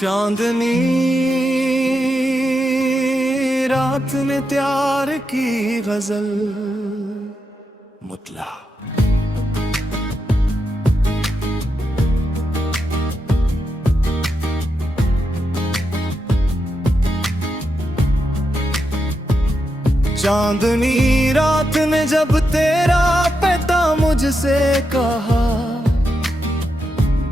चांदनी रात ने त्यार की गजल मुतला। चांदनी रात ने जब तेरा पता मुझसे कहा,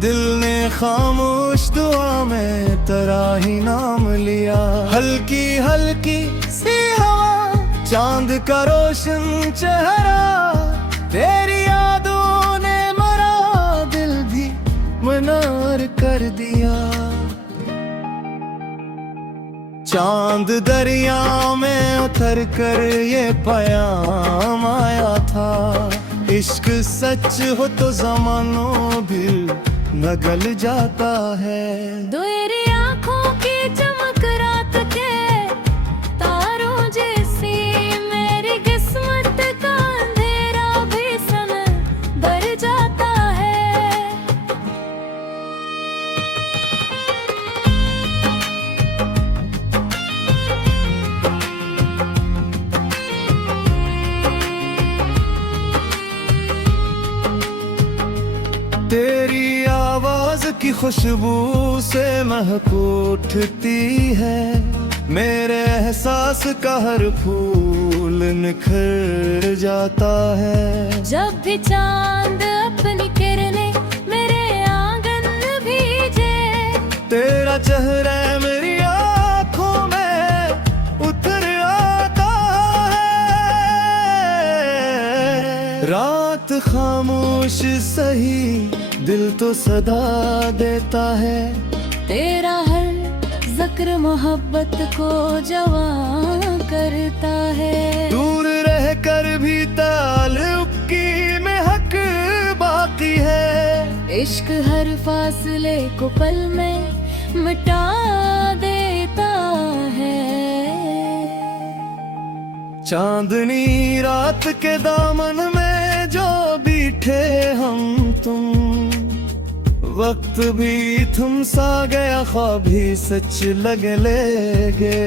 दिल ने खामोश दुआ में तेरा ही नाम लिया। हल्की हल्की सी हवा, चांद का रोशन चेहरा, तेरी यादों ने मरा दिल भी मनार कर दिया। चांद दरिया में उतर कर ये पयाम आया था, इश्क सच हो तो ज़मानों भी न गल जाता है। तेरी आँखों की चमक रात के तारों जैसी, मेरी किस्मत का अंधेरा भी सन भर जाता है। तेरी आवाज की खुशबू से महक उठती है, मेरे एहसास का हर फूल निखर जाता है। जब भी चांद अपनी किरणें मेरे आंगन भीजे, तेरा चेहरा मेरी आँखों में उतर आता है। रात खामोश सही, दिल तो सदा देता है। तेरा हर जिक्र मोहब्बत को जवां करता है। दूर रह कर भी ताल्लुक की महक बाकी है, इश्क हर फासले को पल में मिटा देता है। चांदनी रात के दामन में जो बैठे हम तुम, वक्त भी थम सा गया, ख्वाब भी सच लगे लेगे।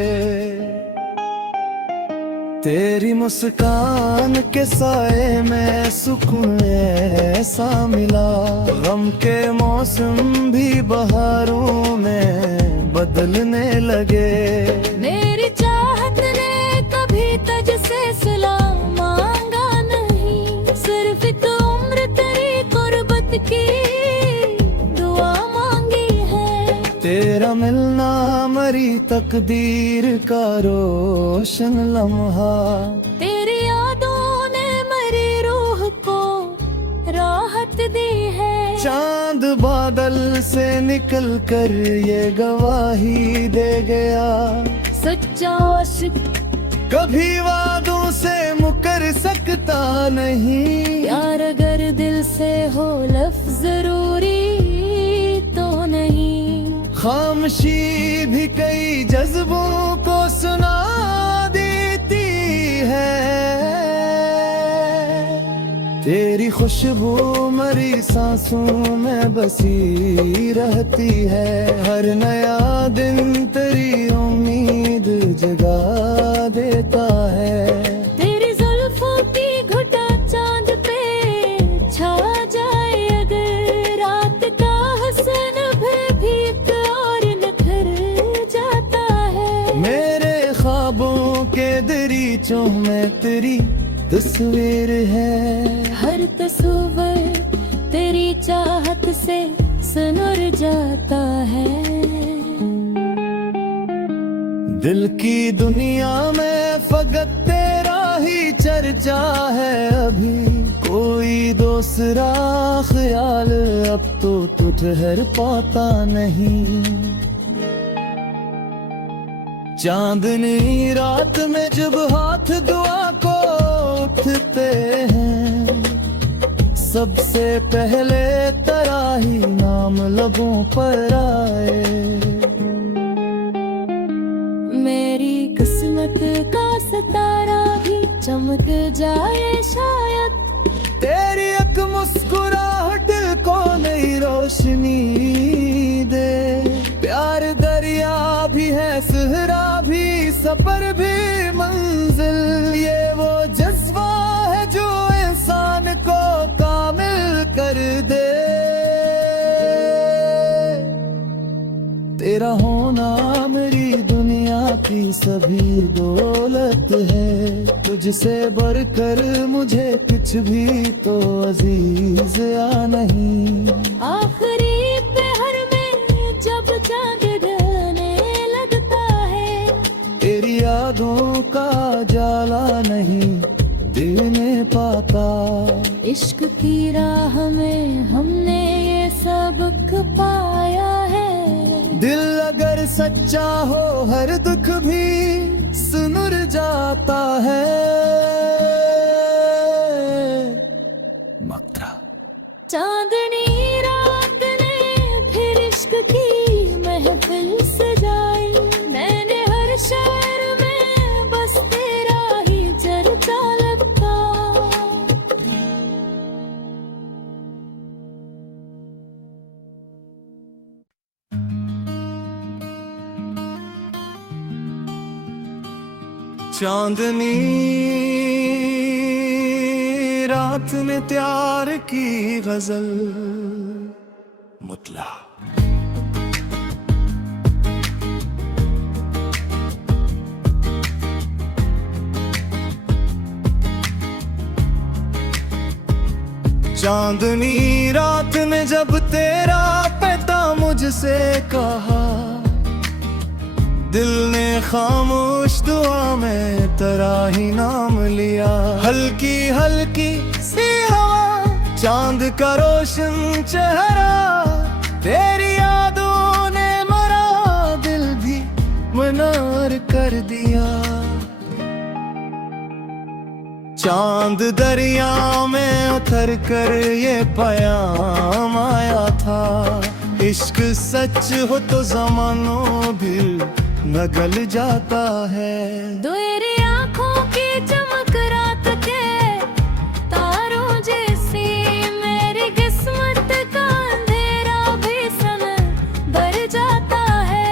तेरी मुस्कान के साए में सुकून ऐसा मिला, गम के मौसम भी बहारों में बदलने लगे। मेरी चाहत ने कभी तुझसे सिला मांगा नहीं, सिर्फ एक उम्र तेरी कुर्बत की दुआ मांगी है। तेरा मिलना मरी तकदीर का रोशन लम्हा, तेरी यादों ने मेरी रूह को राहत दी है। चांद बादल से निकल कर ये गवाही दे गया, सच्चा आशिक कभी वादों से मुकर सकता नहीं। प्यार अगर दिल से हो लफ्ज़ जरूरी तो नहीं, खामोशी भी कई जज्बों को सुना देती है। तेरी खुशबू मरी सांसों में बसी रहती है, हर नया दिन तेरी उम्मीद जगा देता है। तेरी जुल्फों की घुटा चांद पे छा जाए अगर, रात का हसन भी और निखर जाता है। मेरे ख्वाबों के दरीचों में तेरी तस्वीर है, हर तस्वीर तेरी चाहत से सनर जाता है। दिल की दुनिया में फकत तेरा ही चर्चा है अभी, कोई दूसरा ख्याल अब तो तू ठहर पाता नहीं। चांदनी रात में जब हाथ दुआ को उठते हैं, सबसे पहले तेरा ही नाम लबों पर आए। मेरी किस्मत का सितारा भी चमक जाए शायद, तेरी एक मुस्कुराहट दिल को नई रोशनी दे। प्यार सहरा भी सफर भी मंजिल, ये वो जज्बा है जो इंसान को कामिल कर दे। तेरा होना मेरी दुनिया की सभी दौलत है, तुझसे बढ़कर मुझे कुछ भी तो अजीज या नहीं। आखिरी पहर में जब चांद ढलने लगता है, तेरी यादों का जाला नहीं दिल में पाता। इश्क की राह में हमने ये सबक पाया है। दिल अगर सच्चा हो हर दुख भी सुनुर जाता है। मक्तरा चांदनी रात ने फिर इश्क की महफिल सजाई, मैंने हर शहर में बस तेरा ही चर्चा लगता। चांदनी रात ने तैयार की गजल मुतला। चांदनी रात ने जब तेरा पैता मुझसे कहा, दिल ने खामोश दुआ में तेरा ही नाम लिया। हल्की हल्की सी हवा, चांद का रोशन चेहरा, तेरी यादों ने मरा दिल भी मनार कर दिया। चांद दरिया में उतर कर ये पयाम आया था, इश्क सच हो तो ज़मानों भी न गल जाता है। तेरी आँखों की चमक रात के तारों जैसी, मेरी किस्मत का अंधेरा भी सन भर जाता है।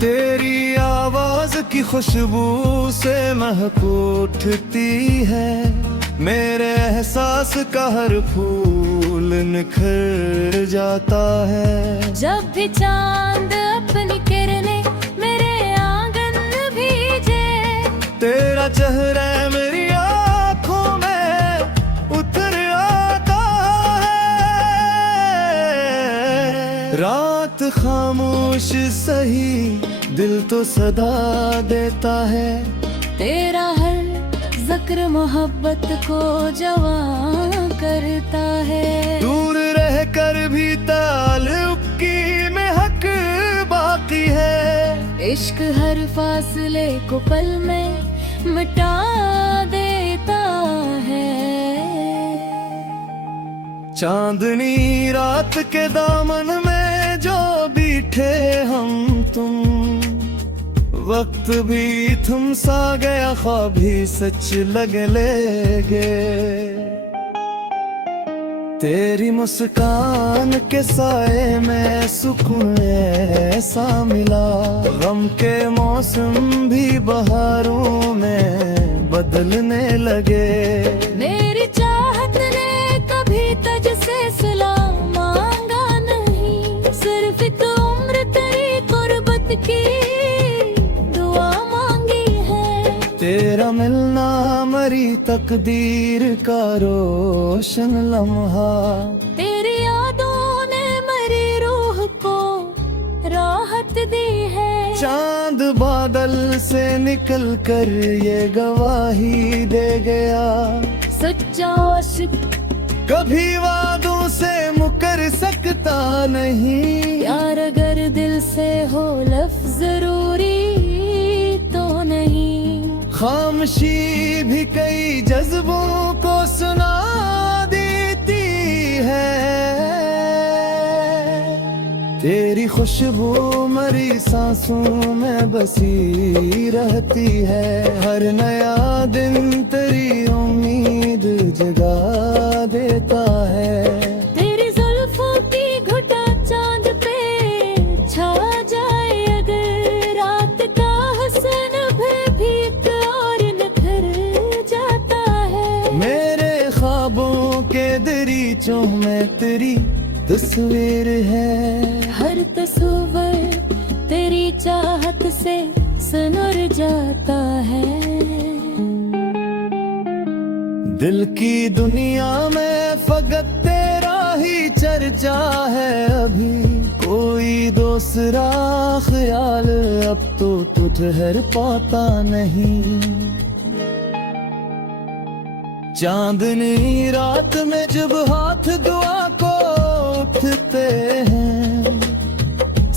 तेरी आवाज की खुशबू से महक उठती है, मेरे एहसास का हर फूल निखर जाता है। जब भी चांद अपनी किरणें मेरे आंगन भीजे, तेरा चेहरा मेरी आँखों में उतर आता है। रात खामोश सही दिल तो सदा देता है, तेरा हर जिक्र मोहब्बत को जवां करता है। दूर रह कर भी ताल्लुक की महक बाकी है, इश्क हर फासले को पल में मिटा देता है। चांदनी रात के दामन में जो बैठे हम तुम, वक्त भी थम सा गया, ख्वाब भी सच लगने लगे। तेरी मुस्कान के साए में सुकून ऐसा मिला, गम के मौसम भी बहारों में बदलने लगे। मेरी चाहत ने कभी तुझसे सिला मांगा नहीं, सिर्फ एक उम्र तेरी कुर्बत की दुआ मांगी है। तेरा मिलना मरी तकदीर का रोशन लम्हा, तेरी यादों ने मेरी रूह को राहत दी है। चांद बादल से निकल कर ये गवाही दे गया, सच्चा आशिक कभी वादों से मुकर सकता नहीं। प्यार अगर दिल से हो लफ्ज जरूरी तो नहीं, खामोशी भी कई जज्बों को सुना देती है। तेरी खुशबू मरी सांसों में बसी रहती है, हर नया दिन तेरी उम्मीद जगा देता है। तेरी जुल्फों की घुटा चांद पे छा जाए अगर, रात का हुस्न भी भीग और निखर जाता है। मेरे ख्वाबों के दरीचों में तेरी तस्वीर है, हर तस्वीर तेरी चाहत से सनर जाता है। दिल की दुनिया में फकत तेरा ही चर्चा है अभी, कोई दूसरा ख्याल अब तो तू ठहर पाता नहीं। चांदनी रात में जब हाथ दुआ को उठते हैं,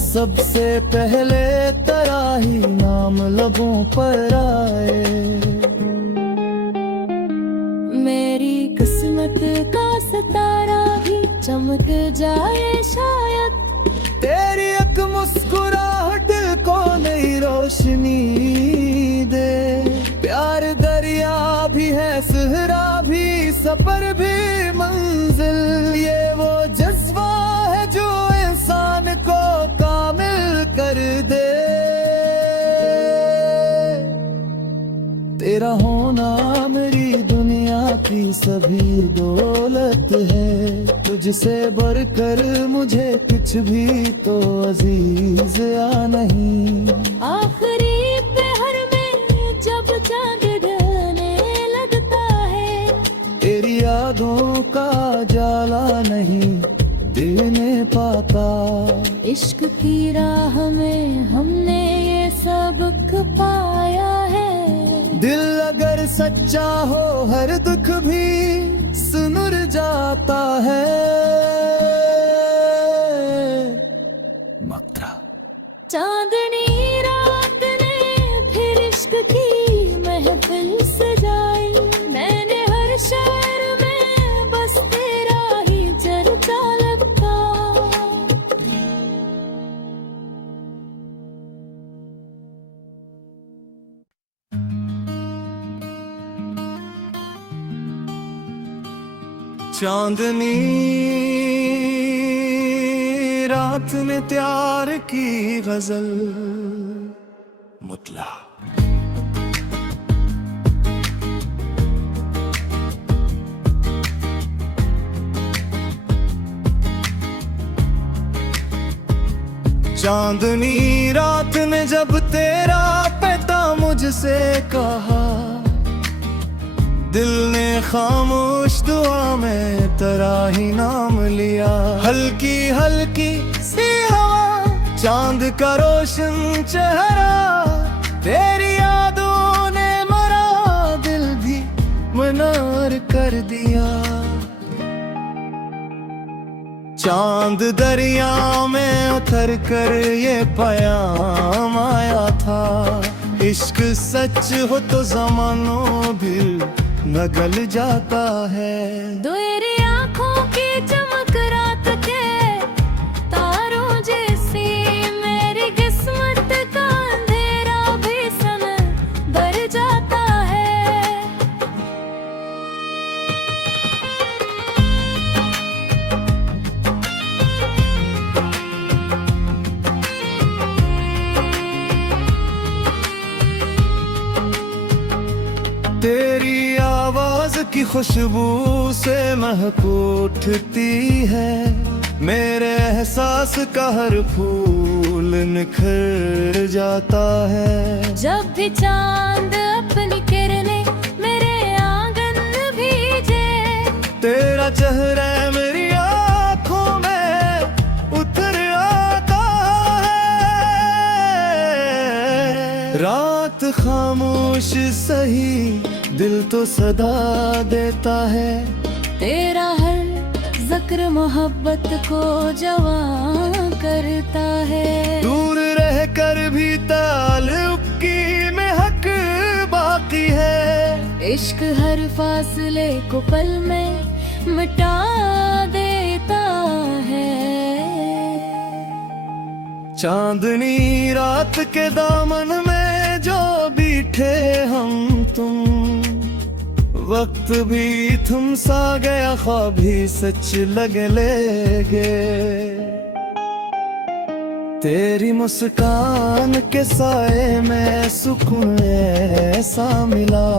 सबसे पहले तेरा ही नाम लबों पर आए। मेरी किस्मत का सितारा भी चमक जाए शायद, तेरी एक मुस्कुराहट को नई रोशनी दे। प्यार दरिया भी है, सहरा भी, सफर भी मंजिल, ये वो जज्बा है जो इंसान को कामिल कर दे। तेरा होना मेरी दुनिया की सभी दौलत है, तुझसे बढ़कर मुझे कुछ भी तो अजीज या नहीं। आखिरी पहर में जब चांद ढलने लगता है, तेरी यादों का जाला नहीं दिल में पाता। इश्क की राह में हमने ये सबक पाया है। दिल अगर सच्चा हो हर दुख भी सुनुर जाता है। मक्तरा चांदनी रात ने फिर इश्क की महफिल सजाई, मैंने हर शहर में बस तेरा ही चर्चा लगता। चांदनी रात ने तैयार की गजल मुतला। चांदनी रात ने जब तेरा पता मुझसे कहा, दिल ने खामोश दुआ में तेरा ही नाम लिया। हल्की हल्की सी हवा, चांद का रोशन चेहरा, तेरी यादों ने मरा दिल भी मनार कर दिया। चांद दरिया में उतर कर ये पयाम आया था, इश्क सच हो तो ज़मानों भी न गल जाता है। तेरी आँखों की चमक रात के तारों जैसी, मेरी किस्मत का अंधेरा भी सन भर जाता है। तेरी आवाज की खुशबू से महक उठती है, मेरे एहसास का हर फूल निखर जाता है। जब भी चांद अपनी किरणें मेरे आंगन भीजे, तेरा चेहरा मेरी आँखों में उतर आता है। रात खामोश सही दिल तो सदा देता है, तेरा हर जिक्र मोहब्बत को जवां करता है। दूर रह कर भी ताल्लुक की महक बाकी है, इश्क हर फासले को पल में मिटा देता है। चांदनी रात के दामन में जो बैठे हम तुम, वक्त भी थम सा गया, ख्वाब भी सच लगे लेगे। तेरी मुस्कान के साए में सुकून ऐसा मिला,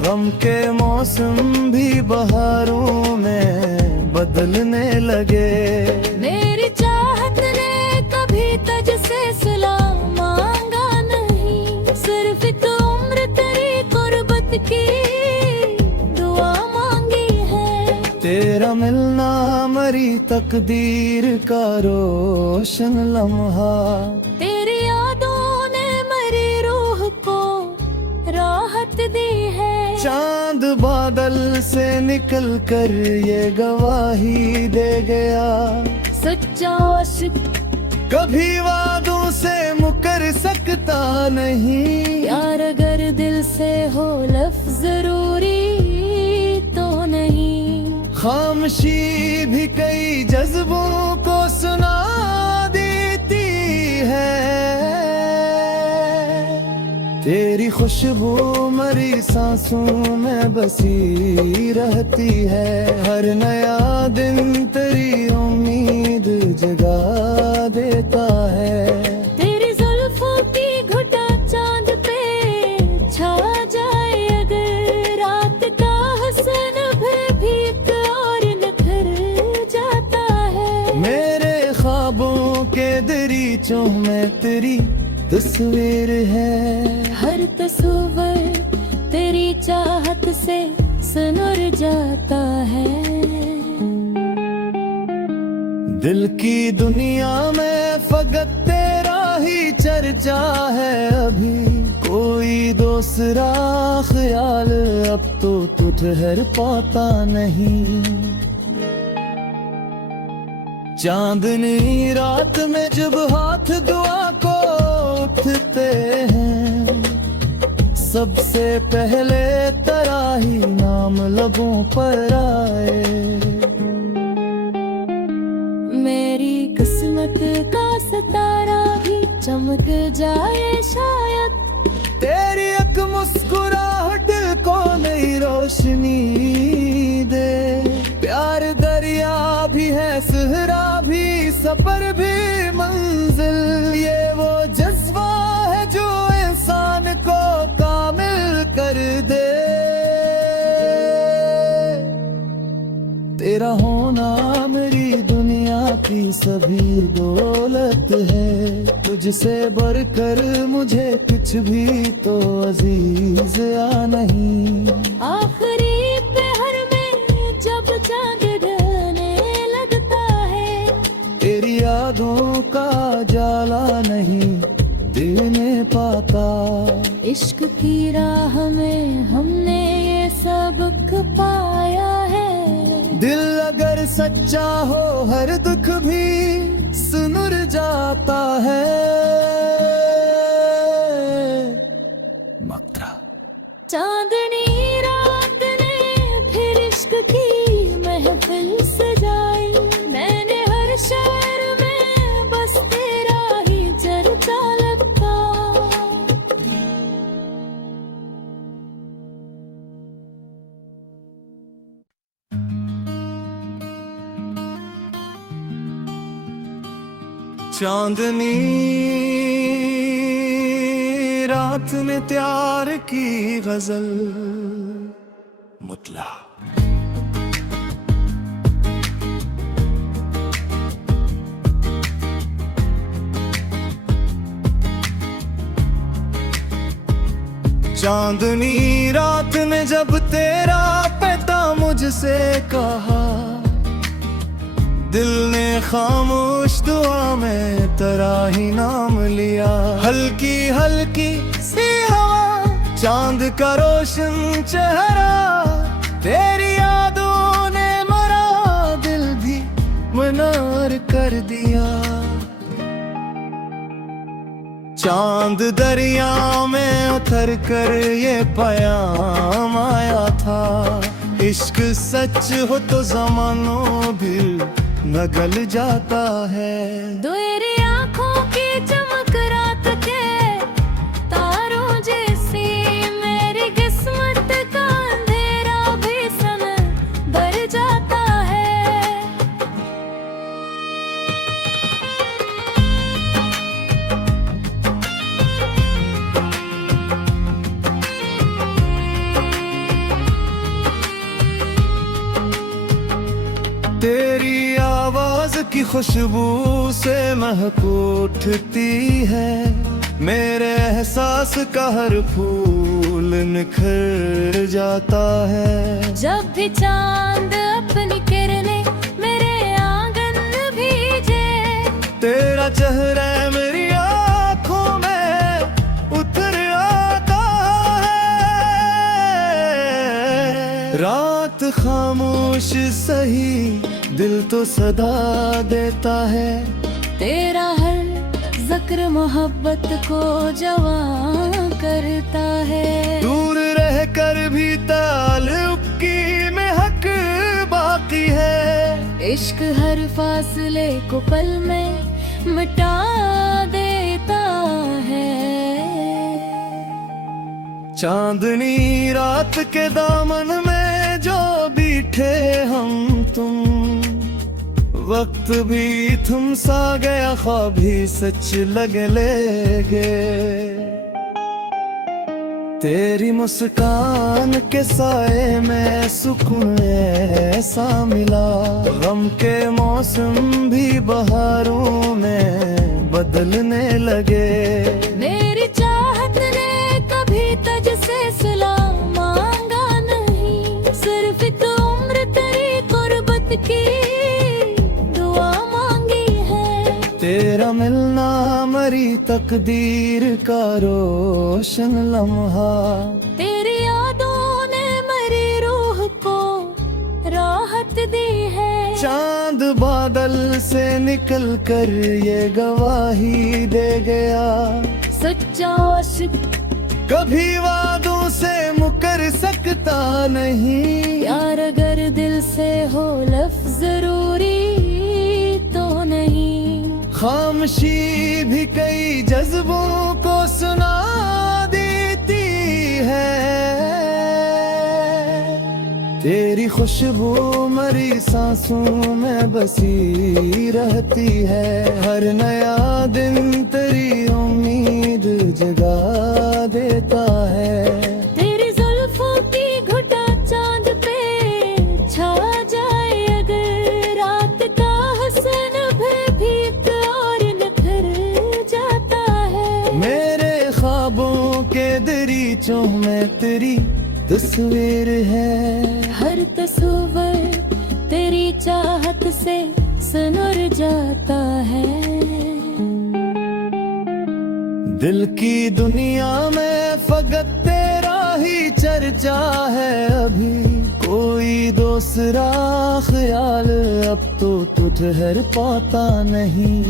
गम के मौसम भी बहारों में बदलने लगे। मेरी चाहत ने कभी तुझसे सिला मांगा नहीं, सिर्फ एक उम्र तेरी कुर्बत की दुआ मांगी है। तेरा मिलना मरी तकदीर का रोशन लम्हा, तेरी यादों ने मेरी रूह को राहत दी है। चांद बादल से निकल कर ये गवाही दे गया, सच्चा आशिक कभी वादों से मुकर सकता नहीं। प्यार अगर दिल से हो लफ्ज जरूरी तो नहीं। खामोशी भी कई जज्बों को सुना देती है, तेरी खुशबू मरी सांसों में बसी रहती है। हर नया दिन तेरी उम्मीद जगा देता है। तेरी जुल्फों की घुटा चांद पे छा जाए अगर, रात का हुस्न भी और निखर जाता है। मेरे ख्वाबों के दरीचों में तेरी तस्वीर है, हर तस्वीर तेरी चाहत से सनर जाता है। दिल की दुनिया में फकत तेरा ही चर्चा है अभी, कोई दूसरा ख्याल अब तो तू ठहर पाता नहीं। चांदनी रात में जब हाथ दुआ को उठते हैं, सबसे पहले तेरा ही नाम लबों पर आए। मेरी किस्मत का सितारा भी चमक जाए शायद, तेरी एक मुस्कुराहट को नई रोशनी दे। प्यार दरिया भी है, सहरा भी, सफर भी मंजिल, ये वो जज्बा है जो इंसान को कामिल कर दे। तेरा होना मेरी दुनिया की सभी दौलत है, तुझसे बढ़कर मुझे कुछ भी तो अजीज आ नहीं। आखिरी पहर में जब चांद ढलने लगता है, तेरी यादों का जाला नहीं दिल में पाता। इश्क की राह में हमने ये सबक पाया है। दिल अगर सच्चा हो हर दुख भी सुनुर जाता है। मक्तरा चांदनी रात ने फिर इश्क की महफिल सजाई, मैंने हर शहर में बस तेरा ही चर्चा लगता। चांदनी रात ने तैयार की गजल मुतला। चांदनी रात ने जब तेरा पैता मुझसे कहा, दिल ने खामोश दुआ में तेरा ही नाम लिया। हल्की हल्की सी हवा, चांद का रोशन चेहरा, तेरी यादों ने मरा दिल भी मनार कर दिया। चांद दरिया में उतर कर ये प्याम आया था, इश्क सच हो तो जमानों भी न गल जाता है। तेरी आँख आँखों की चमक रात के तारों जैसी मेरी किस्मत का अंधेरा भी सन भर जाता है। तेरी आवाज की खुशबू से महक उठती है, मेरे एहसास का हर फूल निखर जाता है। जब भी चांद अपनी किरणें मेरे आंगन भीजे, तेरा चेहरा मेरी आँखों में उतर आता है। रात खामोश सही दिल तो सदा देता है, तेरा हर जिक्र मोहब्बत को जवां करता है। दूर रह कर भी ताल्लुक की महक बाकी है। इश्क हर फासले को पल में मिटा देता है। चांदनी रात के दामन में जो बैठे हम तुम, वक्त भी थम सा गया, ख्वाब भी सच लगने लगे। तेरी मुस्कान के साए में सुकून ऐसा मिला, गम के मौसम भी बहारों में बदलने लगे। मेरी चाहत ने कभी तुझसे सिला मांगा नहीं, सिर्फ एक उम्र तेरी कुर्बत की दुआ मांगी है। तेरा मिलना हमारी तकदीर का रोशन लम्हा, तेरी यादों ने मेरी रूह को राहत दी है। चांद बादल से निकल कर ये गवाही दे गया, सच्चा आशिक कभी वादों से मुकर सकता नहीं। प्यार अगर दिल से हो लफ्ज जरूरी तो नहीं। खामोशी भी कई जज्बों को सुना देती है। तेरी खुशबू मरी सांसों में बसी रहती है। हर नया दिन तेरी उम्मीद जगा देता है। तेरी जुल्फों की घुटा चांद पे छा जाए अगर, रात का हसन भी और निखर जाता है। मेरे ख्वाबों के दरीचों में तेरी तस्वीर है। हर तस्वीर तेरी चाहत से सनर जाता है। दिल की दुनिया में फकत तेरा ही चर्चा है अभी, कोई दूसरा ख्याल अब तो तू ठहर पाता नहीं।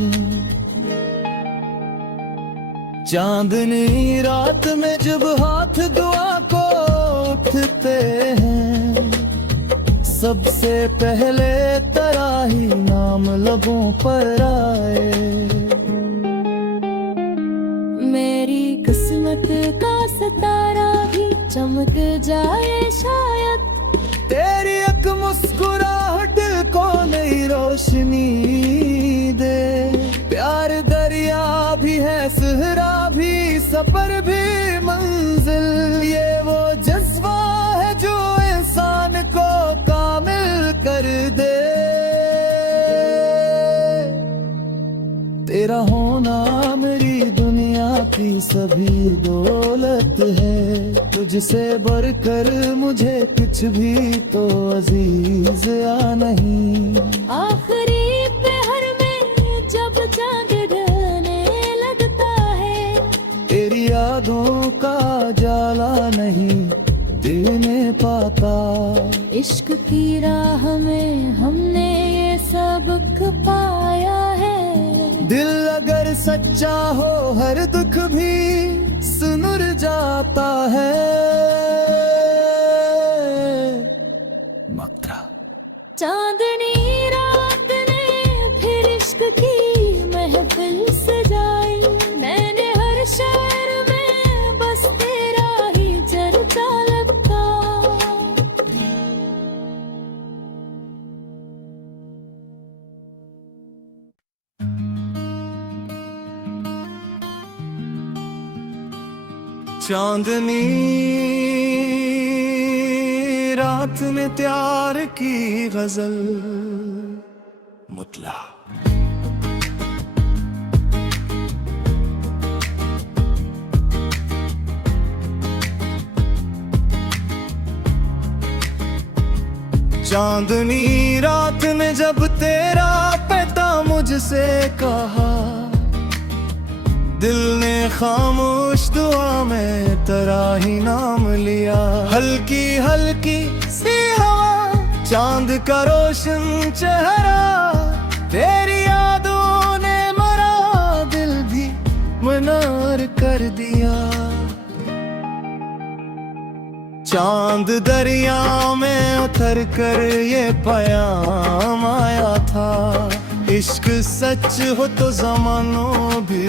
चांदनी रात में जब हाथ दुआ को उठते हैं, सबसे पहले तेरा ही नाम लबों पर आए। मेरी किस्मत का सितारा भी चमक जाए शायद, तेरी एक मुस्कुराहट को नई रोशनी दे। प्यार दरिया भी है, सहरा भी, सफर भी मंजिल, ये वो जज्बा है जो इंसान को कामिल कर दे। तेरा होना मेरी दुनिया की सभी दौलत है। तुझसे बढ़कर मुझे कुछ भी तो अजीज या नहीं। आखिरी पहर में जब चांद ढलने लगता है, तेरी यादों का जाला नहीं दिल में पाता। इश्क की राह में हमने ये सबक पाया है। दिल अगर सच्चा हो हर दुख भी सुनुर जाता है। मक्तरा चांदनी रात ने फिर इश्क की महफिल सजाई। चांदनी रात ने तैयार की गजल मुतला। चांदनी रात ने जब तेरा पैता मुझसे कहा, दिल ने खामोश दुआ में तेरा ही नाम लिया। हल्की हल्की सी हवा, चांद का रोशन चेहरा, तेरी यादों ने मरा दिल भी मनार कर दिया। चांद दरिया में उतर कर ये पयाम आया था, इश्क सच हो तो ज़मानों भी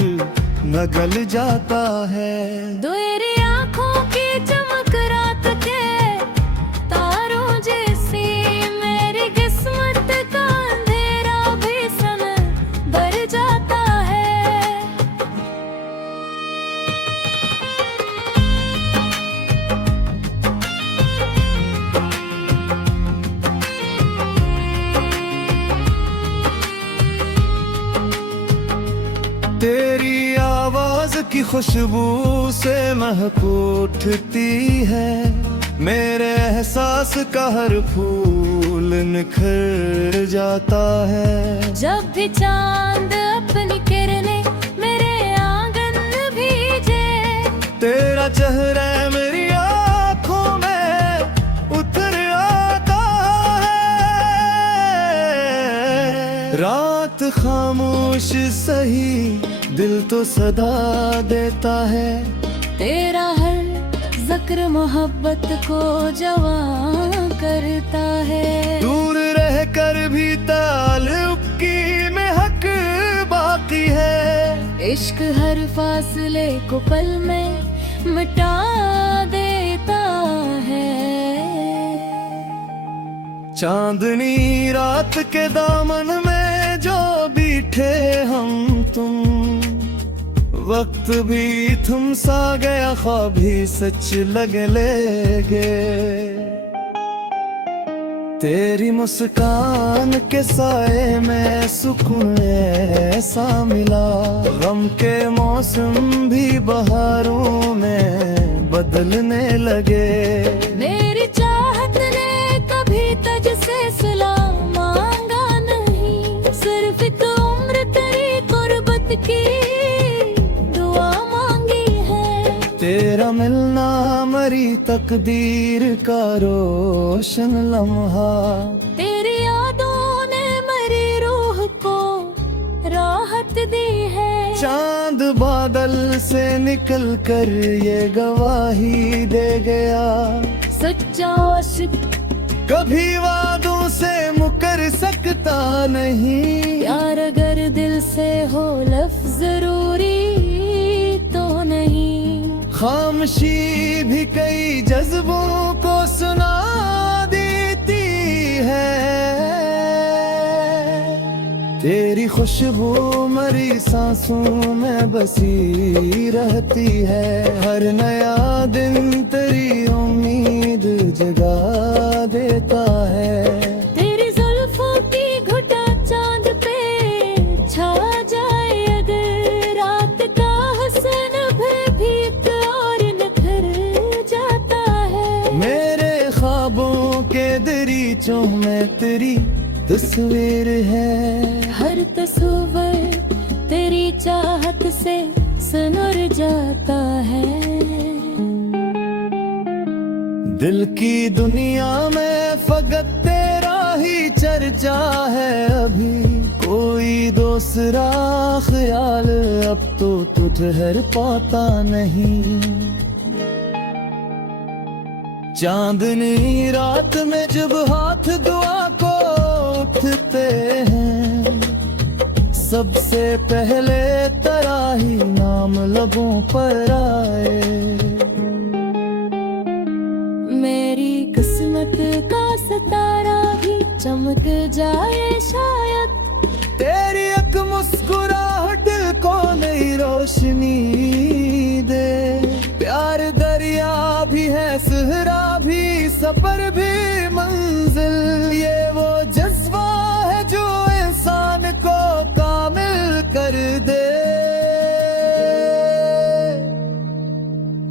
न गल जाता है। तेरी आँखों की चमक रात के तारों जैसी, मेरी किस्मत का अंधेरा भी सन भर जाता है। तेरी आवाज की खुशबू से महक उठती है, मेरे एहसास का हर फूल निखर जाता है। जब भी चांद अपनी किरणें मेरे आंगन भीजे, तेरा चेहरा मेरी आँखों में उतर आता है। रात खामोश सही, दिल तो सदा देता है। तेरा हर जिक्र मोहब्बत को जवां करता है। दूर रह कर भी ताल्लुक की महक बाकी है, इश्क हर फासले को पल में मिटा देता है। चांदनी रात के दामन में जो बैठे हम तुम, वक्त भी थम सा गया, ख्वाब भी सच लगने लगे। तेरी मुस्कान के साए में सुकून ऐसा मिला, गम के मौसम भी बहारों में बदलने लगे। मेरी चाहत ने कभी तुझसे सिला मांगा नहीं, सिर्फ एक उम्र तेरी कुर्बत की तेरा मिलना मरी तकदीर का रोशन लम्हा। तेरी यादों ने मरी रूह को राहत दी है। चांद बादल से निकल कर ये गवाही दे गया, सच्चा आशिक कभी वादों से मुकर सकता नहीं। प्यार अगर दिल से हो लफ्ज जरूरी तो नहीं, खामोशी भी कई जज्बों को सुना देती है। तेरी खुशबू मरी सांसों में बसी रहती है, हर नया दिन तेरी उम्मीद जगा देता है। तेरी जुल्फों की घुटा चांद पे छा जाए अगर, रात का हुस्न भी और निखर जाता है। मेरे ख्वाबों के दरीचों में तेरी तस्वीर है, हर तस्वीर तेरी चाहत से सनर जाता है। दिल की दुनिया में फकत तेरा ही चर्चा है अभी, कोई दूसरा ख्याल अब तो तू ठहर पाता नहीं। चांदनी रात में जब हाथ दुआ को उठते हैं, सबसे पहले तेरा ही नाम लबों पर आए। मेरी किस्मत का सितारा भी चमक जाए शायद, तेरी एक मुस्कुराहट दिल को नई रोशनी दे। प्यार सहरा भी सफर भी मंजिल, ये वो जज्बा है जो इंसान को कामिल कर दे।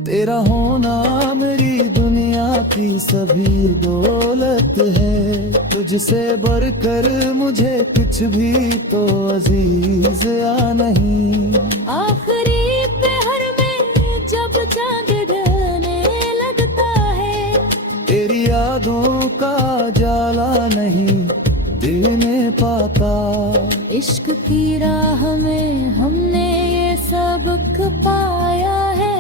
तेरा होना मेरी दुनिया की सभी दौलत है, तुझसे बढ़कर मुझे कुछ भी तो अजीज या नहीं। आखिरी पहर में जब चांद ढलने लगता है, तेरी यादों का जाला नहीं दिल में पाता। इश्क की राह में हमने ये सबक पाया है,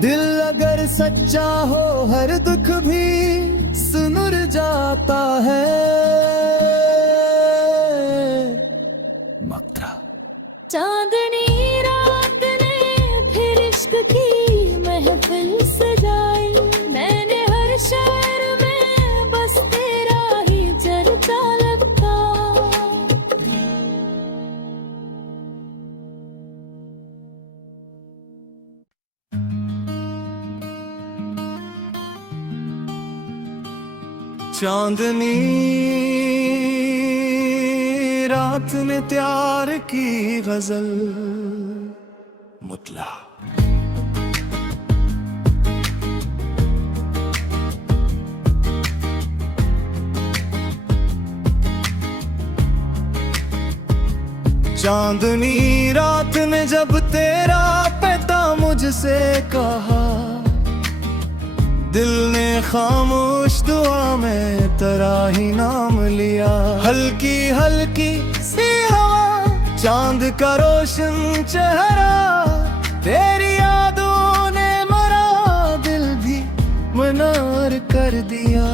दिल अगर सच्चा हो हर दुख भी सुनुर जाता है। मक्तरा चांदनी रात ने फिर इश्क की महफिल सजाई, मैंने हर शहर में बस तेरा ही चर्चा लगता। चांदनी रात ने तैयार की गजल मुतला। चांदनी रात ने जब तेरा पैता मुझसे कहा, दिल ने खामोश दुआ में तेरा ही नाम लिया। हल्की हल्की सी हवा, चांद का रोशन चेहरा, तेरी यादों ने मरा दिल भी मनार कर दिया।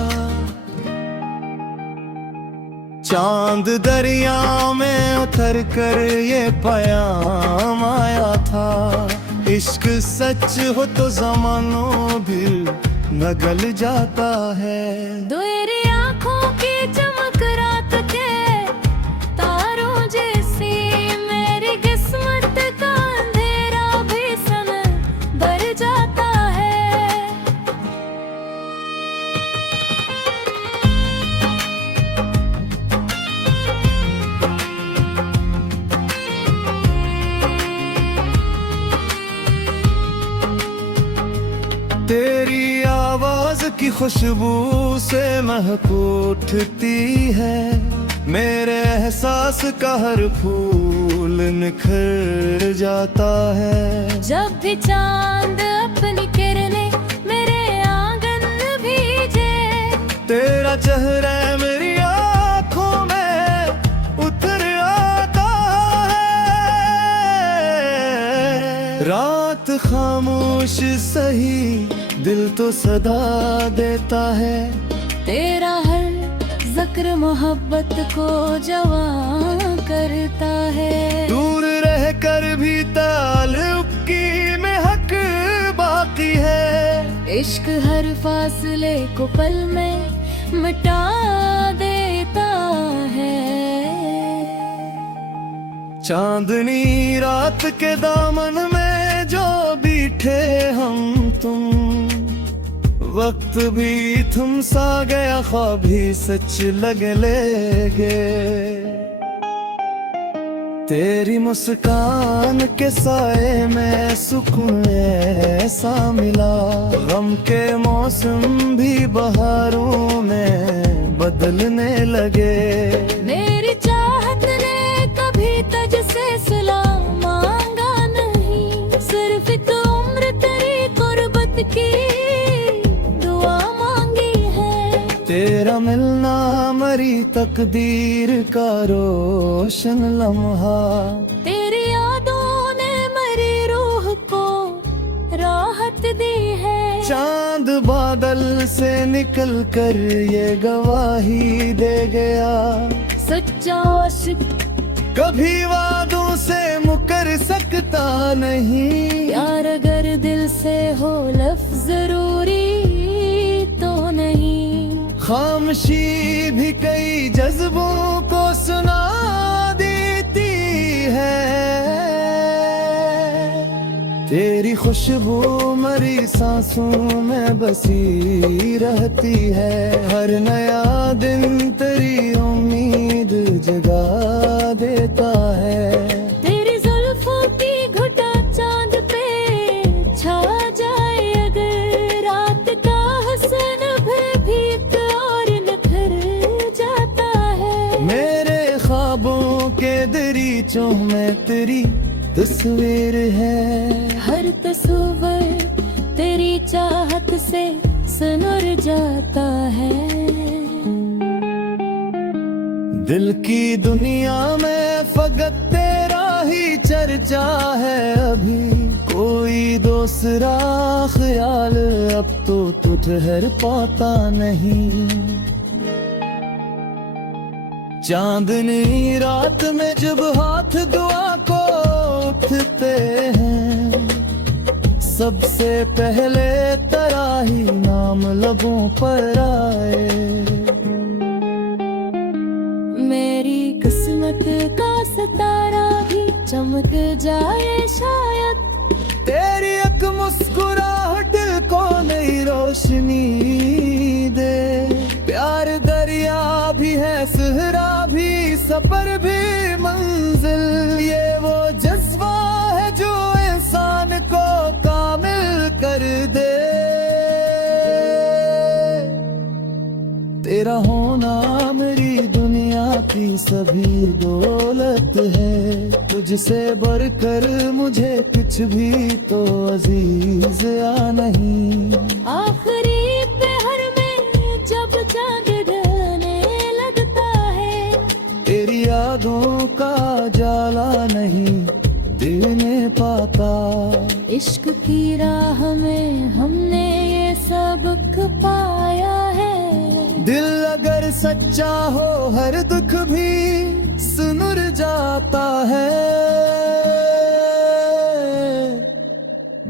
चांद दरिया में उतर कर ये पयाम आया था, इश्क सच हो तो ज़मानों भी नगल जाता है। तेरी आँखों की चमक रात के तारों जैसी, मेरी किस्मत का अंधेरा भी सन भर जाता है। तेरी आवाज की खुशबू से महक उठती है, मेरे एहसास का हर फूल निखर जाता है। जब भी चांद अपनी किरणें मेरे आंगन भीजे, तेरा चेहरा मेरी आँखों में उतर आता है। रात खामोश सही दिल तो सदा देता है, तेरा हर जिक्र मोहब्बत को जवां करता है। दूर रह कर भी ताल्लुक की महक बाकी है, इश्क हर फासले को पल में मिटा देता है। चांदनी रात के दामन में जो बैठे हम तुम, वक्त भी थम सा गया, ख्वाब भी सच लगे लेगे। तेरी मुस्कान के साए में सुकून ऐसा मिला, गम के मौसम भी बहारों में बदलने लगे। मेरी चाहत ने कभी तुझसे सिला मांगा नहीं, सिर्फ एक उम्र तेरी कुर्बत की दुआ मांगी है। तेरा मिलना मरी तकदीर का रोशन लम्हा, तेरी यादों ने मेरी रूह को राहत दी है। चांद बादल से निकल कर ये गवाही दे गया, सच्चा आशिक कभी वादों से मुकर सकता नहीं। प्यार अगर दिल से हो लफ्ज जरूरी तो नहीं, खामोशी भी कई जज्बों को सुना देती है। तेरी खुशबू मरी सांसों में बसी रहती है। हर नया दिन तेरी उम्मीद जगा देता है। तेरी जुल्फों की घुटा चांद पे छा जाए अगर, रात का हुस्न भयभीत और निखर जाता है। मेरे ख्वाबों के दरीचों में तेरी तस्वीर है। हर तस्वीर तेरी चाहत से सनर जाता है। दिल की दुनिया में फकत तेरा ही चर्चा है अभी। कोई दूसरा ख्याल अब तो ठहर पाता नहीं। चांदनी रात में जब हाथ दुआ को उठते हैं, सबसे पहले तेरा ही नाम लबों पर आए। मेरी किस्मत का सितारा भी चमक जाए शायद। तेरी एक मुस्कुराहट दिल को नई रोशनी दे। प्यार दरिया भी है, सहरा भी, सफर भी मंजिल। ये वो जज्बा है जो इंसान को कामिल कर दे। तेरा होना मेरी दुनिया की सभी दौलत है। तुझसे बढ़कर मुझे कुछ भी तो अजीज या नहीं। आखिरी पहर में जब चांद ढलने लगता है, तेरी यादों का जाला नहीं दिल में पाता। इश्क की राह में हमने ये सबक पाया है। दिल अगर सच्चा हो हर दुख भी सुनुर जाता है।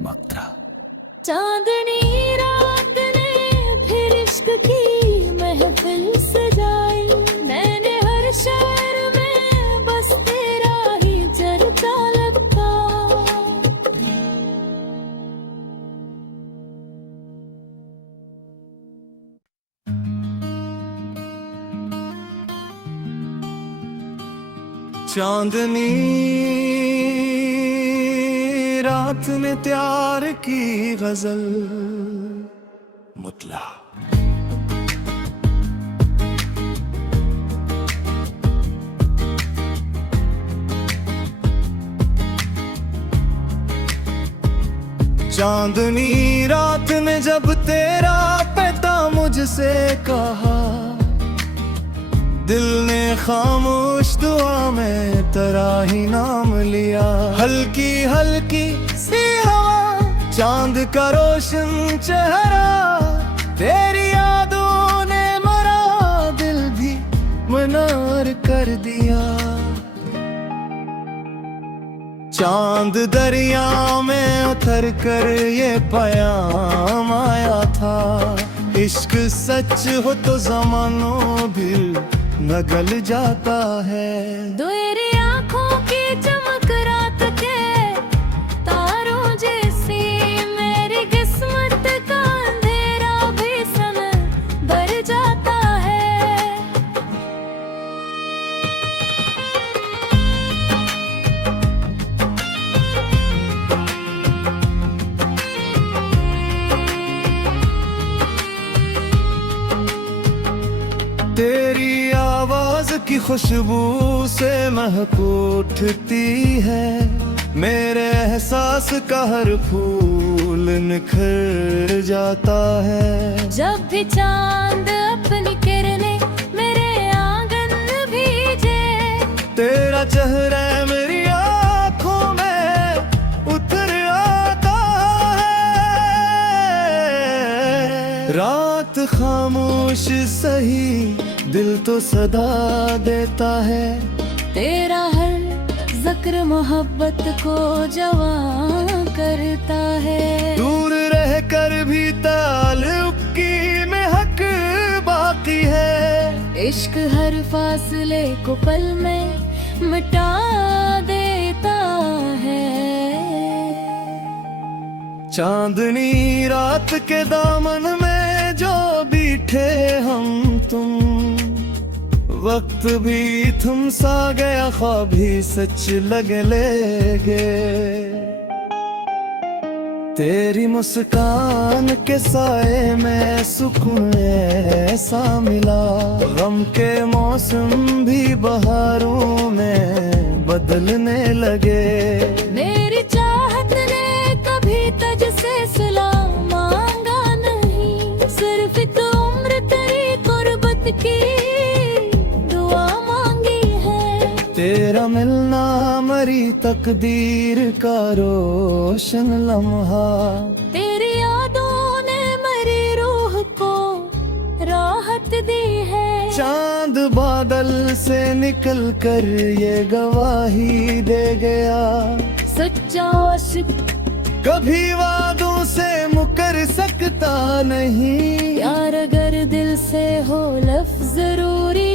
मक्तरा चांदनी रात ने फिर इश्क की महफिल सजाई। मैंने हर शहर में बस तेरा ही चर्चा लगता। चांदनी रात में प्यार की गजल मुतला। चांदनी रात ने जब तेरा पता मुझसे कहा, दिल ने खामोश दुआ में तेरा ही नाम लिया। हल्की हल्की सी हवा, चांद का रोशन चेहरा, तेरी यादों ने मरा दिल भी मनार कर दिया। चांद दरिया में उतर कर ये पयाम आया था। इश्क सच हो तो ज़मानों भी न गल जाता है। तेरी आँखों की चमक रात के तारों जैसी, मेरी किस्मत का अंधेरा भी सन भर जाता है। तेरी आवाज की खुशबू से महक उठती है। मेरे एहसास का हर फूल निखर जाता है। जब भी चांद अपनी किरणें मेरे आंगन भीजे, तेरा चेहरा मेरी आँखों में उतर आता है। रात खामोश सही दिल तो सदा देता है। तेरा हर जिक्र मोहब्बत को जवां करता है। दूर रह कर भी ताल्लुक की महक बाकी है। इश्क हर फासले को पल में मिटा देता है। चांदनी रात के दामन में जो बैठे हम तुम, वक्त भी थम सा गया, ख्वाब भी सच लगने लगे। तेरी मुस्कान के साए में सुकून ऐसा मिला, गम के मौसम भी बहारों में बदलने लगे। मेरी चाहत ने कभी तुझसे सिला मांगा नहीं, सिर्फ एक उम्र तेरी कुर्बत की दुआ मांगी है। तेरा मिलना मरी तकदीर का रोशन लम्हा, तेरी यादों ने मेरी रूह को राहत दी है। चांद बादल से निकल कर ये गवाही दे गया, सच्चा आशिक कभी वादों से मुकर सकता नहीं। प्यार अगर दिल से हो लफ्ज जरूरी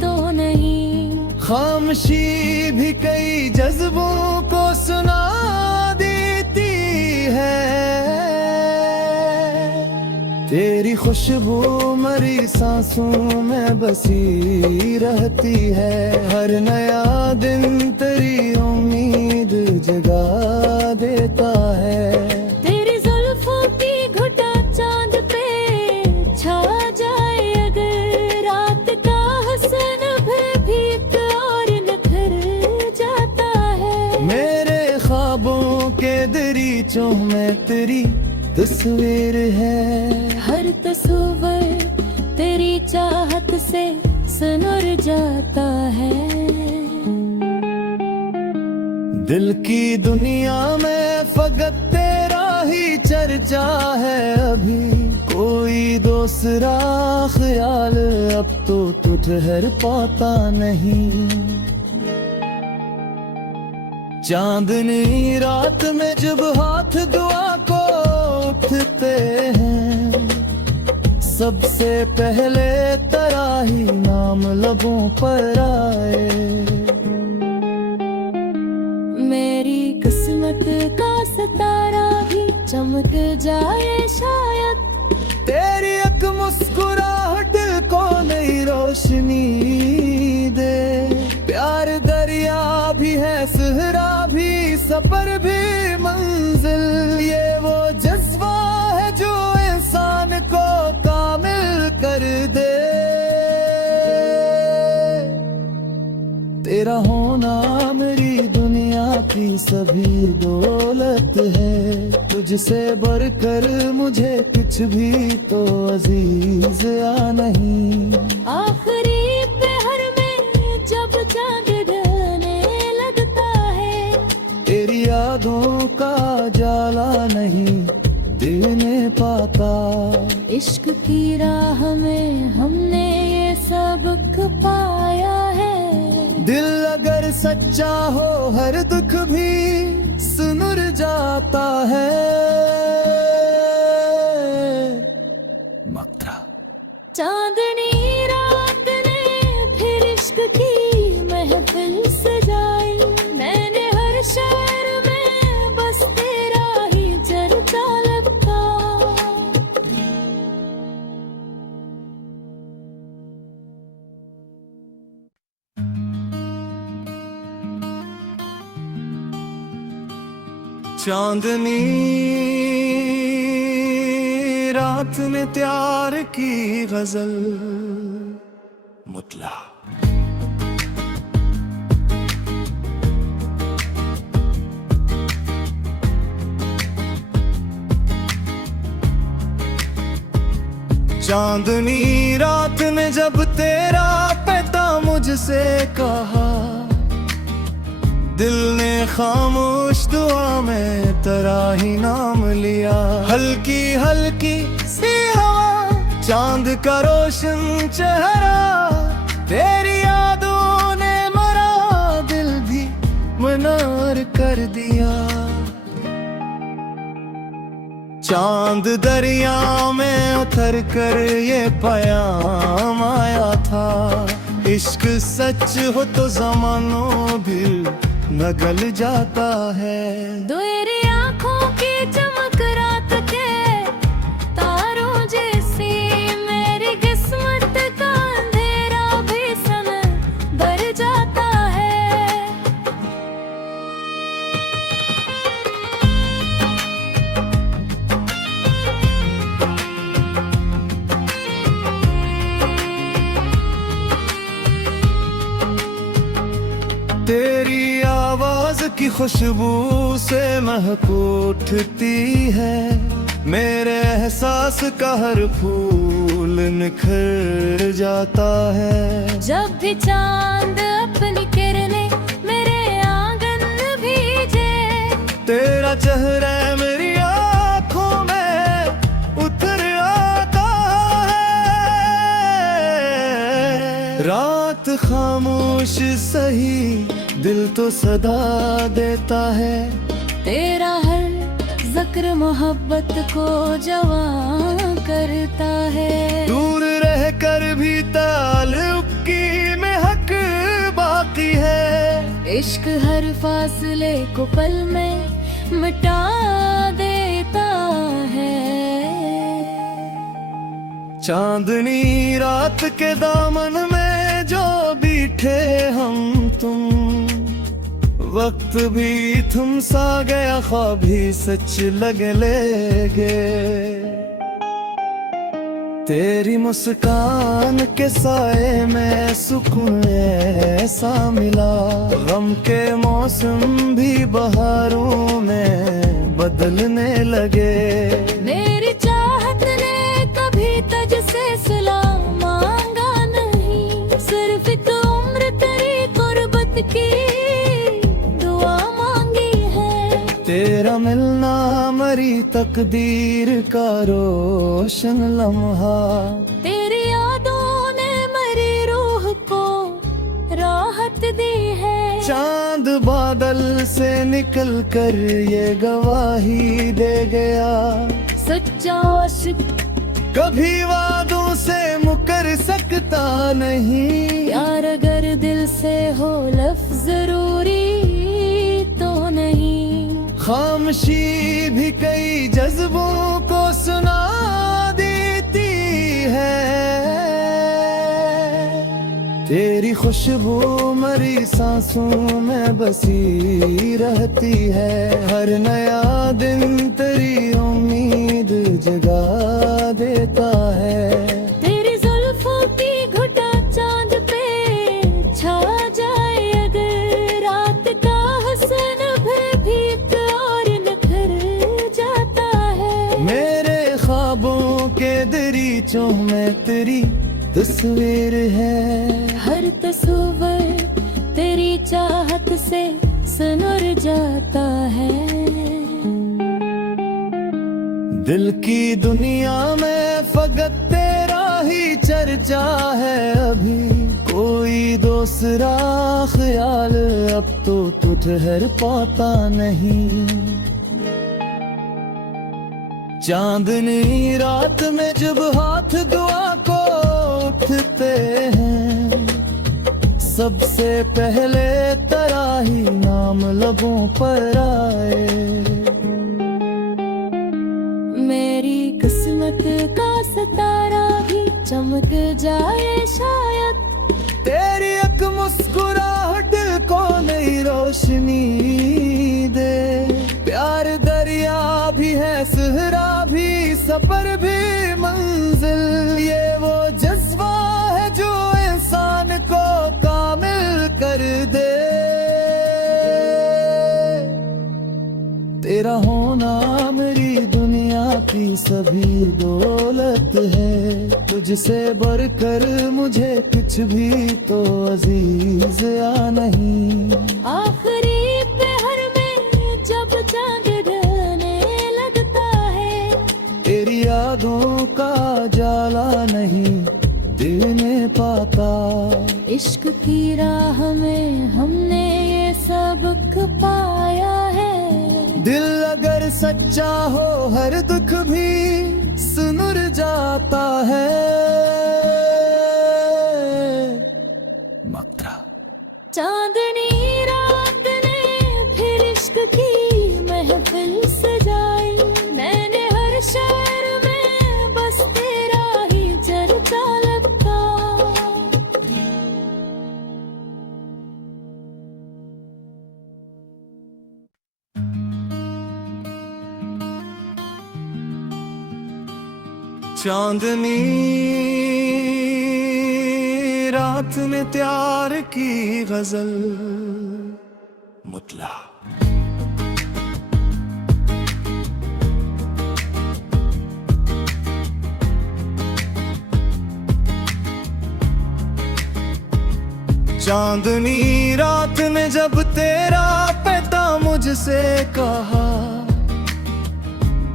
तो नहीं। खामोशी भी कई जज्बों को सुना देती है, तेरी खुशबू मरी सांसों में बसी रहती है। हर नया दिन तेरी उम्मीद जगा देता है। तेरी जुल्फों की घुटा चांद पे छा जाए अगर, रात का हुस्न भी और निखर जाता है। मेरे ख्वाबों के दरीचों में तेरी तस्वीर है, हर तस्वीर तेरी चाहत से सनर जाता है। दिल की दुनिया में फकत तेरा ही चर्चा है अभी, कोई दूसरा ख्याल अब तो तू ठहर पाता नहीं। चांदनी रात में जब हाथ दुआ को उठते हैं, सबसे पहले तेरा ही नाम लबों पर आए। मेरी किस्मत का सितारा भी चमक जाए शायद, तेरी एक मुस्कुराहट दिल को नई रोशनी दे। प्यार दरिया भी है, सहरा भी, सफर भी मंजिल, ये वो जज्बा है जो इंसान को कामिल कर दे। तेरा होना मेरी दुनिया की सभी दौलत है, तुझसे बढ़कर मुझे कुछ भी तो अजीज या नहीं। आखिरी पहर में जब चांद ढलने लगता है, तेरी यादों का जाला नहीं देने पाता। इश्क की राह में हमने ये सबक पाया है। दिल अगर सच्चा हो हर दुख भी सुनुर जाता है। मक्तरा चांदनी रात ने फिर इश्क की महफिल सजाई, मैंने हर शहर में बस तेरा ही चर्चा लगता। चांदनी रात ने तैयार की गजल मुतला। चांदनी रात ने जब तेरा पैदा मुझसे कहा, दिल ने खामोश दुआ में तेरा ही नाम लिया। हल्की हल्की सी हवा, चांद का रोशन चेहरा, तेरी यादों ने मरा दिल भी मनार कर दिया। चांद दरिया में उतर कर ये पैगाम आया था, इश्क सच हो तो ज़मानों भी न गल जाता है। तेरी आँख आँखों की चमक रात के तारों जैसी मेरी किस्मत का अंधेरा भी सन भर जाता है। तेरी आवाज की खुशबू से महक उठती है, मेरे एहसास का हर फूल निखर जाता है। जब भी चांद अपनी किरणें मेरे आंगन भीजे, तेरा चेहरा मेरी आँखों में उतर आता है। रात खामोश सही दिल तो सदा देता है। तेरा हर जिक्र मोहब्बत को जवां करता है। दूर रह कर भी ताल्लुक की महक बाकी है। इश्क हर फासले को पल में मिटा देता है। चांदनी रात के दामन में जो बैठे हम तुम, वक्त भी थम सा गया, ख्वाब भी सच लगने लगे। तेरी मुस्कान के साए में सुकून ऐसा मिला, गम के मौसम भी बहारों में बदलने लगे। मेरी चाहत ने कभी तुझसे सिला मांगा नहीं, सिर्फ एक उम्र तेरी कुर्बत की दुआ मांगी है। तेरा मिलना हमारी तकदीर का रोशन लम्हा, तेरी यादों ने मेरी रूह को राहत दी है। चांद बादल से निकल कर ये गवाही दे गया, सच्चा आशिक कभी वादों से मुकर सकता नहीं। प्यार अगर दिल से हो लफ्ज जरूरी तो नहीं। खामोशी भी कई जज्बों को सुना देती है। तेरी खुशबू मरी सांसों में बसी रहती है। हर नया दिन तेरी उम्मीद जगा देता है। तेरी जुल्फों की घुटा चांद पे छा जाए अगर, रात का हसन भी और निखर जाता है। मेरे ख्वाबों के दरीचों में तेरी तस्वीर है। हर तस्वीर तेरी चाहत से सनर जाता है। दिल की दुनिया में फकत तेरा ही चर्चा है अभी, कोई दूसरा ख्याल अब तो तू ठहर पाता नहीं। चांदनी रात में जब हाथ दुआ को उठते हैं, सबसे पहले तेरा ही नाम लबों पर आए। मेरी किस्मत का सितारा भी चमक जाए शायद, तेरी एक मुस्कुराहट दिल को नई रोशनी दे। प्यार दरिया भी है, सहरा भी, सफर भी मंजिल, ये वो जज्बा है जो इंसान को कामिल कर दे। तेरा होना मेरी दुनिया की सभी दौलत है। तुझसे बढ़कर मुझे कुछ भी तो अजीज या नहीं। आखिरी पहर में जब चांद ढलने लगता है, तेरी यादों का जाला नहीं दिल में पाता। इश्क की राह में हमने ये सबक पाया है। दिल अगर सच्चा हो हर दुख भी सुनुर जाता है। मक्तरा चांदनी रात ने फिर इश्क की महफिल से चांदनी रात ने तैयार की गजल मुतला। चांदनी रात ने जब तेरा पैता मुझसे कहा,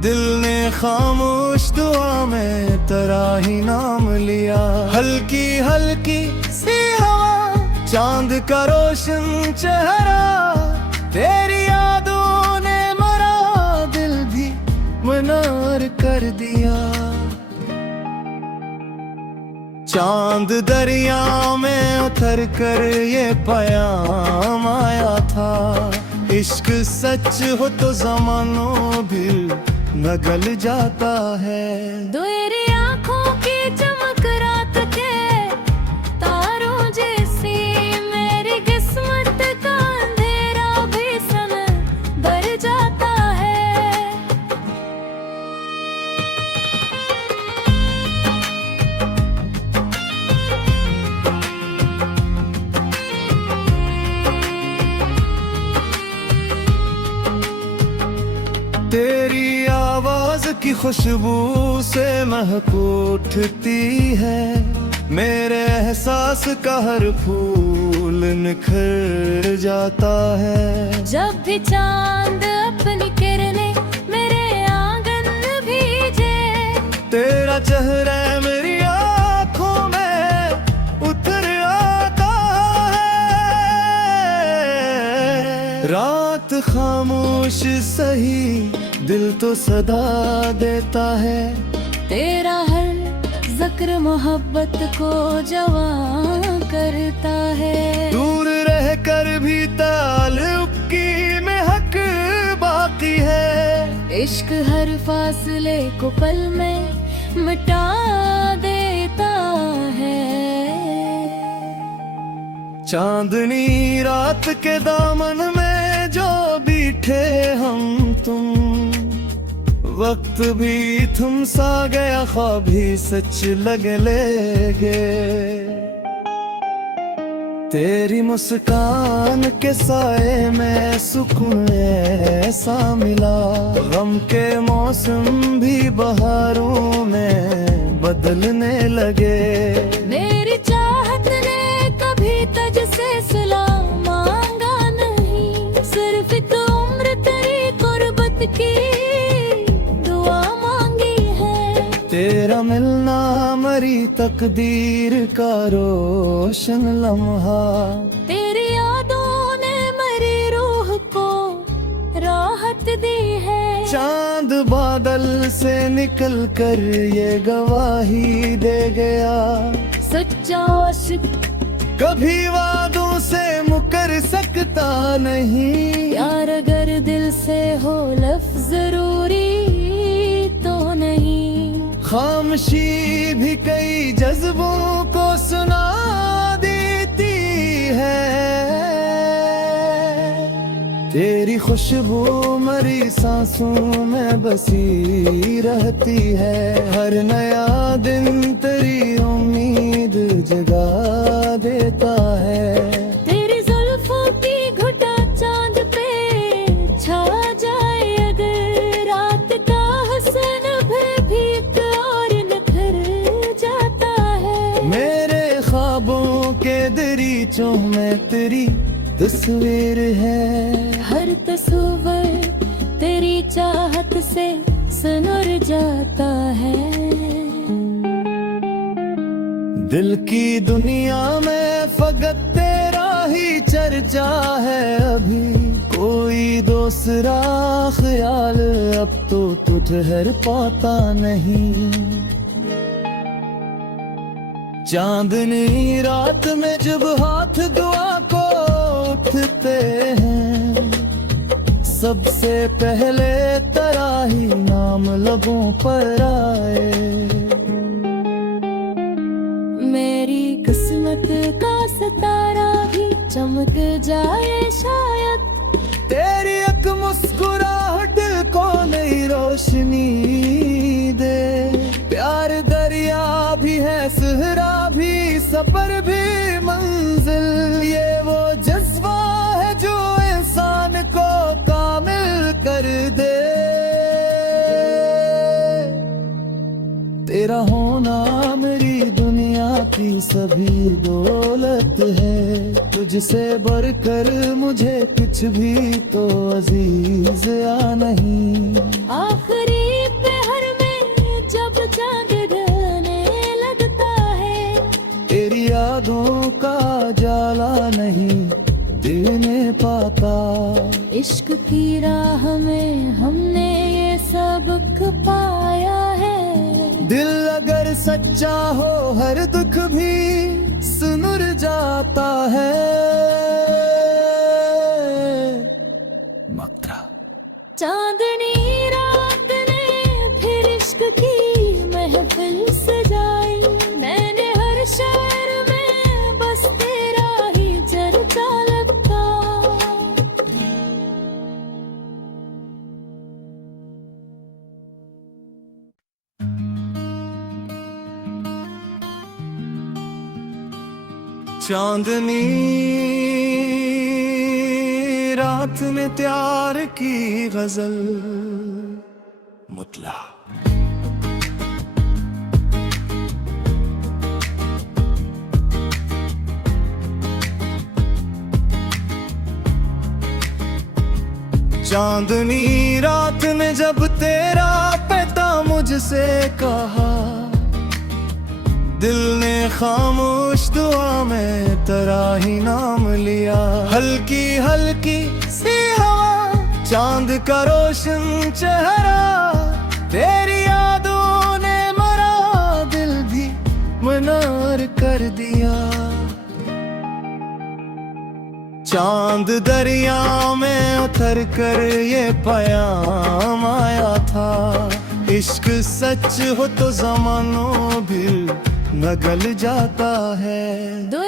दिल ने खामोश दुआ में तेरा ही नाम लिया। हल्की हल्की सी हवा, चांद का रोशन चेहरा, तेरी यादों ने मरा दिल भी मनार कर दिया। चांद दरिया में उतर कर ये पयाम आया था, इश्क सच हो तो ज़मानों भी न गल जाता है। तेरी आँखों की चमक रात के तारों जैसी, मेरी किस्मत का अंधेरा भी सन भर जाता है। तेरी आवाज की खुशबू से महक उठती है, मेरे एहसास का हर फूल निखर जाता है। जब भी चांद अपनी किरणें मेरे आंगन भीजे, तेरा चेहरा मेरी आँखों में उतर आता है। रात खामोश सही, दिल तो सदा देता है। तेरा हर जिक्र मोहब्बत को जवां करता है। दूर रह कर भी ताल्लुक की महक बाकी है। इश्क हर फासले को पल में मिटा देता है। चांदनी रात के दामन में जो बैठे हम तुम, वक्त भी थम सा गया, ख्वाब भी सच लगे लेगे। तेरी मुस्कान के साए में सुकून ऐसा मिला, गम के मौसम भी बहारों में बदलने लगे। मेरी चाहत ने कभी तुझसे सिला मांगा नहीं, सिर्फ एक उम्र तेरी कुर्बत की तेरा मिलना मरी तकदीर का रोशन लम्हा। तेरी यादों ने मेरी रूह को राहत दी है। चांद बादल से निकल कर ये गवाही दे गया, सच्चा आशिक कभी वादों से मुकर सकता नहीं। यार अगर दिल से हो लफ्ज़ जरूरी तो नहीं, खामोशी भी कई जज्बों को सुना देती है। तेरी खुशबू मरी सांसों में बसी रहती है। हर नया दिन तेरी उम्मीद जगा देता है। तेरी जुल्फों की घुटा चांद पे छा जाए अगर, रात का हुस्न भी और निखर जाता है। मेरे ख्वाबों के दरीचों में तेरी तस्वीर है। हर तस्वीर तेरी चाहत से सनर जाता है। दिल की दुनिया में फकत तेरा ही चर्चा है अभी, कोई दूसरा ख्याल अब तो तू ठहर पाता नहीं। चांदनी रात में जब हाथ दुआ को उठते हैं, सबसे पहले तेरा ही नाम लबों पर आए। मेरी किस्मत का सितारा भी चमक जाए शायद, तेरी एक मुस्कुराहट को नई रोशनी दे। प्यार सहरा भी सफर भी मंजिल, ये वो जज्बा है जो इंसान को कामिल कर दे। तेरा होना मेरी दुनिया की सभी दौलत है, तुझसे बढ़कर मुझे कुछ भी तो अजीज या नहीं। आखिरी पहर में जब चांद ढलने लगता है, तेरी यादों का जाला नहीं दिल में पाता। इश्क की राह में हमने ये सबक पाया है। दिल अगर सच्चा हो हर दुख भी सुनुर जाता है। मक्तरा चांदनी रात ने फिर इश्क की महफिल सजाई, मैंने हर शहर में बस तेरा ही चर्चा लगता। चांदनी रात में त्यार की गजल मुतला। चांदनी रात में जब तेरा पैता मुझसे कहा, दिल ने खामोश दुआ में तेरा ही नाम लिया। हल्की हल्की सी हवा, चांद का रोशन चेहरा, तेरी यादों ने मरा दिल भी मनार कर दिया। चांद दरिया में उतर कर ये पयाम आया था, इश्क सच हो तो जमानों भी न गल जाता है। दो